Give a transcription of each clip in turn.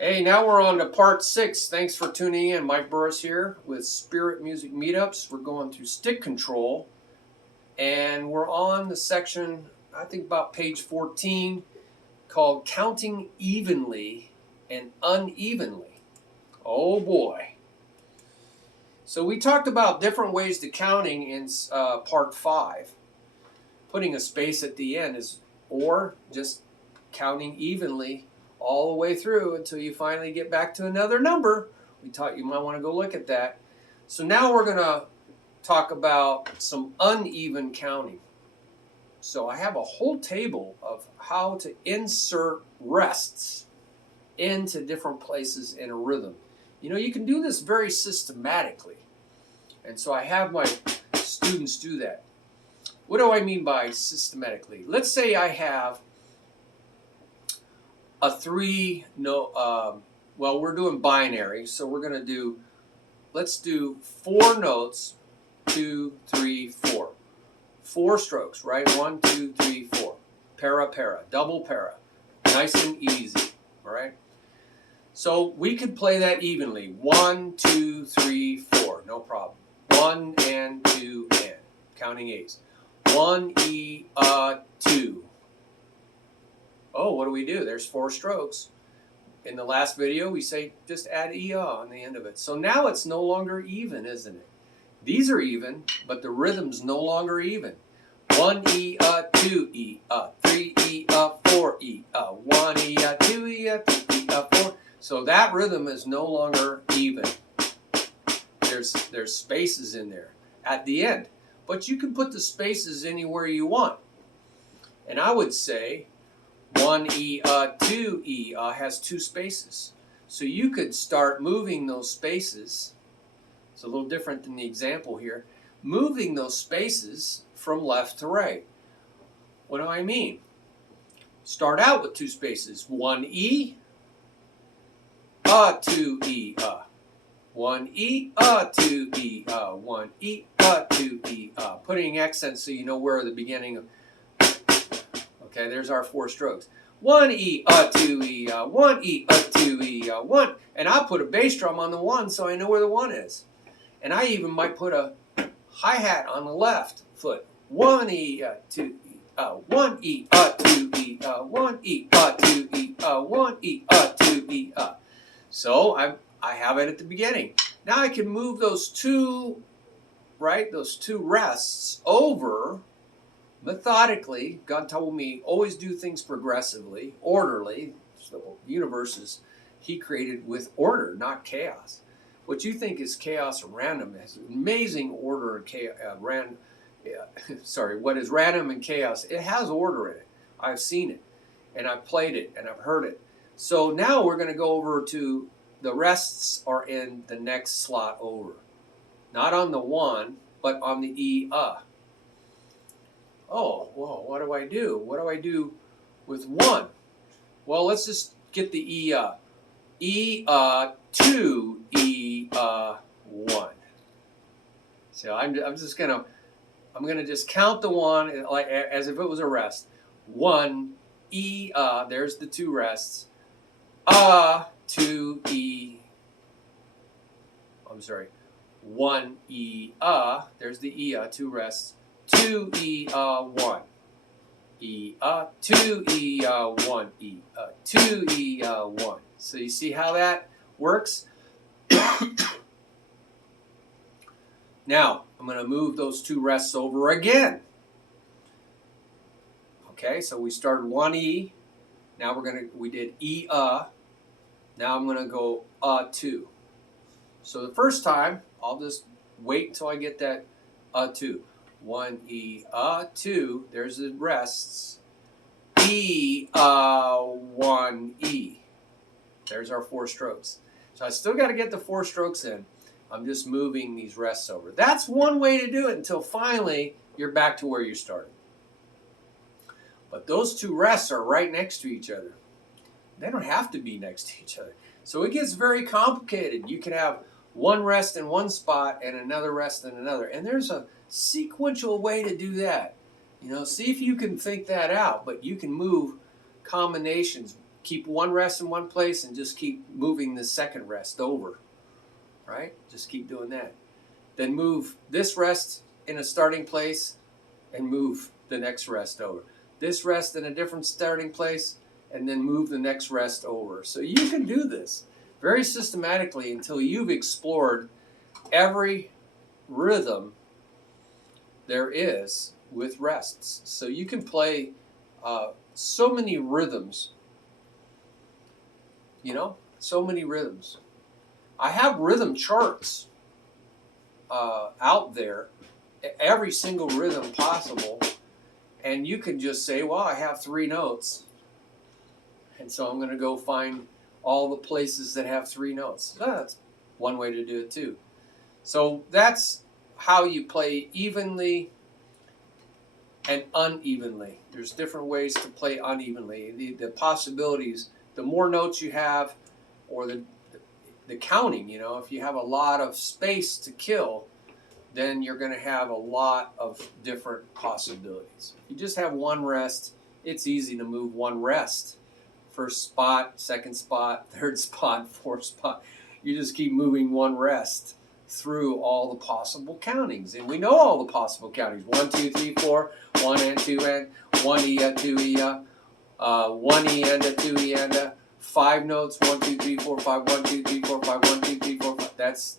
Hey, now we're on to part 6. Thanks for tuning in. Mike Burris here with Spirit Music Meetups. We're going through stick control, and we're on the section, I think about page 14, called Counting Evenly and Unevenly. Oh boy. So we talked about different ways to counting in part 5. Putting a space at the end is, or just counting evenly all the way through until you finally get back to another number. We taught you might want to go look at that. So now we're going to talk about some uneven counting. So I have a whole table of how to insert rests into different places in a rhythm. You know, you can do this very systematically. And so I have my students do that. What do I mean by systematically? Let's say I have a well, we're doing binary, so we're going to do, let's do 4 notes, 2, 3, 4. 4 strokes, right? 1, 2, 3, 4. Para, para, double para. Nice and easy, all right? So we could play that evenly. 1, 2, 3, 4, no problem. 1 and 2 and, counting A's. 1, E, 2. Oh, what do? There's 4 strokes. In the last video, we say just add E on the end of it. So now it's no longer even, isn't it? These are even, but the rhythm's no longer even. 1 E, 2 E, 3 E, 4 E, 1 E, 2 E, 3 E, 4. So that rhythm is no longer even. There's spaces in there at the end. But you can put the spaces anywhere you want. And I would say 1 E, 2 E has 2 spaces. So you could start moving those spaces. It's a little different than the example here. Moving those spaces from left to right. What do I mean? Start out with 2 spaces. 1 E, 2 E, 1 E, 2 E, 1 E, 2 E. Putting accents so you know where the beginning of. Okay, there's our 4 strokes. 1 E, 2 E, 1 E, 2 E, 1. And I'll put a bass drum on the 1 so I know where the 1 is. And I even might put a hi-hat on the left foot. 1 E, 2 E, 1 E, 2 E, 1 E, 2 E, 1 E, 2 E. So I have it at the beginning. Now I can move those 2, right, those 2 rests over methodically. God told me always do things progressively, orderly. So the universe He created with order, not chaos. What you think is chaos or random has amazing order and chaos. What is random and chaos? It has order in it. I've seen it, and I've played it, and I've heard it. So now we're going to go over to the rests are in the next slot over, not on the 1, but on the E. Oh, well, what do I do? What do I do with 1? Well, let's just get the E. E, 2, E, 1. So I'm gonna just count the 1 like as if it was a rest. 1 E, there's the 2 rests. 2 E. I'm sorry. 1 E, there's the E, 2 rests. 2 E, 1. E, 2 E, 1 E, 2 E, 1. So you see how that works? Now, I'm going to move those 2 rests over again. Okay, so we started 1 E. Now we did E, Now I'm going to go 2. So the first time, I'll just wait until I get that 2. 1 E, 2. There's the rests. E, 1 E. There's our 4 strokes. So I still got to get the 4 strokes in. I'm just moving these rests over. That's one way to do it until finally you're back to where you started. But those 2 rests are right next to each other. They don't have to be next to each other. So it gets very complicated. You can have 1 rest in one spot and another rest in another. And there's a sequential way to do that. You know, see if you can think that out. But you can move combinations keep one rest in one place and just keep moving the second rest over, right? Just keep doing that. Then move this rest in a starting place and move the next rest over. This rest in a different starting place and then move the next rest over. So you can do this very systematically until you've explored every rhythm there is with rests. So you can play so many rhythms, so many rhythms. I have rhythm charts out there, every single rhythm possible, and you can just say, well, I have 3 notes, and so I'm going to go find all the places that have 3 notes. That's one way to do it too. So that's how you play evenly and unevenly. There's different ways to play unevenly. The possibilities, the more notes you have, or the counting, if you have a lot of space to kill, then you're going to have a lot of different possibilities. If you just have one rest, it's easy to move one rest. First spot, second spot, third spot, fourth spot. You just keep moving one rest through all the possible countings. And we know all the possible countings. 1, 2, 3, 4, 1 and 2 and 1 E, 2 E, 1 E and 2 E and 5 notes, 1, 2, 3, 4, 5, 1, 2, 3, 4, 5, 1, 2, 3, 4, 5. That's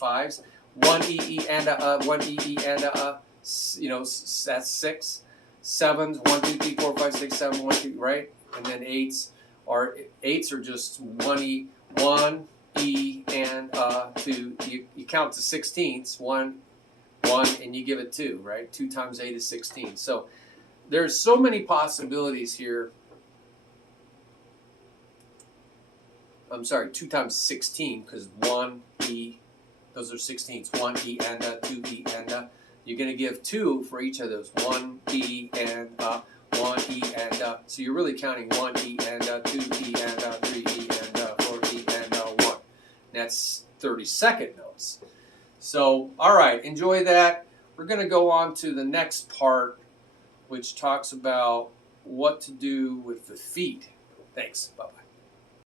5s. 1 E and 1 E and that's 6. 7s, 1, 2, 3, 4, 5, 6, 7, 1, 2, right? And then 8s are just 1 E, 1 E and 2. You count to 16ths, 1, and you give it 2, right? 2 times 8 is 16. So there's so many possibilities here. I'm sorry, 2 times 16, because 1 E, those are 16ths. 1 E and 2 E and you're going to give 2 for each of those. 1 E and 1 E and so you're really counting 1 E and 2 E and 3 E and 4 E and 1. That's 32nd notes. So, all right, enjoy that. We're going to go on to the next part, which talks about what to do with the feet. Thanks. Bye-bye.